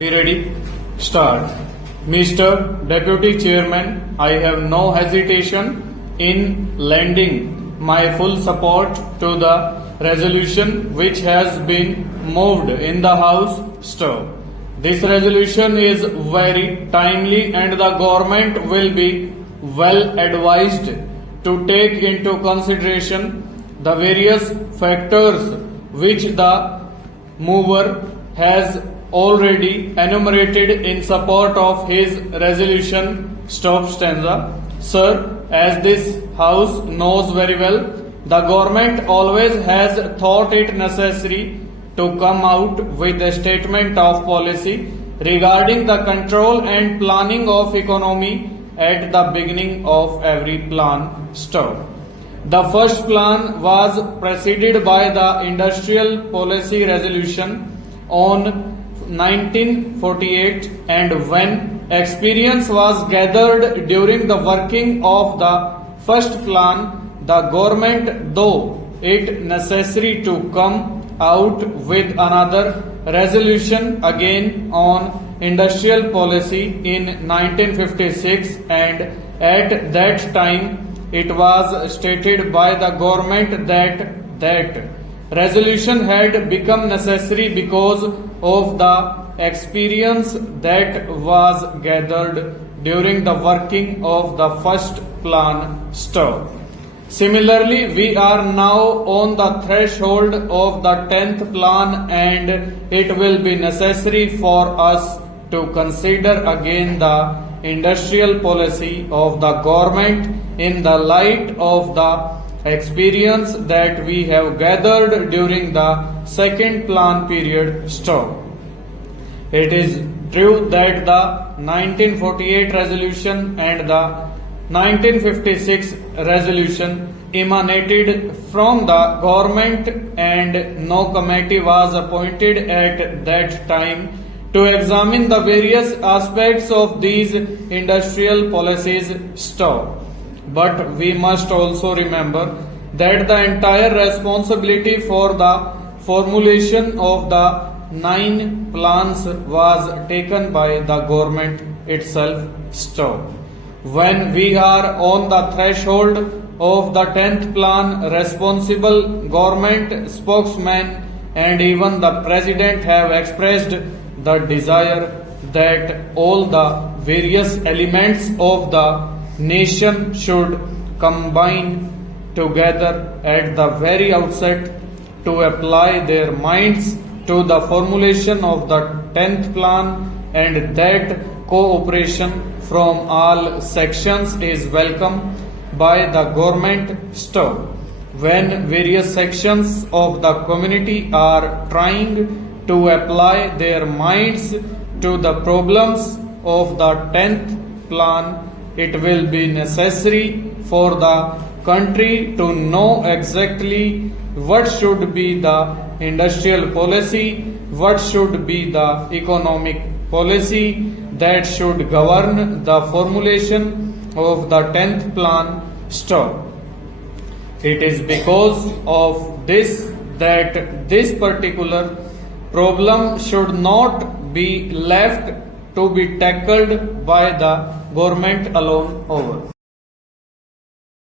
Be ready? Start. Mr. Deputy Chairman, I have no hesitation in lending my full support to the resolution which has been moved in the House stove. This resolution is very timely and the government will be well advised to take into consideration the various factors which the mover has already enumerated in support of his resolution. Stop stanza. Sir, as this House knows very well, the government always has thought it necessary to come out with a statement of policy regarding the control and planning of economy at the beginning of every plan. Stop. The first plan was preceded by the Industrial Policy Resolution on 1948, and when experience was gathered during the working of the first plan, the government, though it necessary to come out with another resolution again on industrial policy in 1956, and at that time it was stated by the government that resolution had become necessary because of the experience that was gathered during the working of the first plan. Stop. Similarly, we are now on the threshold of the 10th plan, and it will be necessary for us to consider again the industrial policy of the government in the light of the experience that we have gathered during the second plan period. Stop. It is true that the 1948 resolution and the 1956 resolution emanated from the government, and no committee was appointed at that time to examine the various aspects of these industrial policies. Stop. But we must also remember that the entire responsibility for the formulation of the 9 plans was taken by the government itself. Stop. When we are on the threshold of the 10th plan, responsible government spokesmen and even the president have expressed the desire that all the various elements of the nation should combine together at the very outset to apply their minds to the formulation of the 10th plan, and that cooperation from all sections is welcome by the government. Stop. When various sections of the community are trying to apply their minds to the problems of the 10th plan, it will be necessary for the country to know exactly what should be the industrial policy, what should be the economic policy that should govern the formulation of the 10th plan. Stop. It is because of this that this particular problem should not be left to be tackled by the government alone. Over.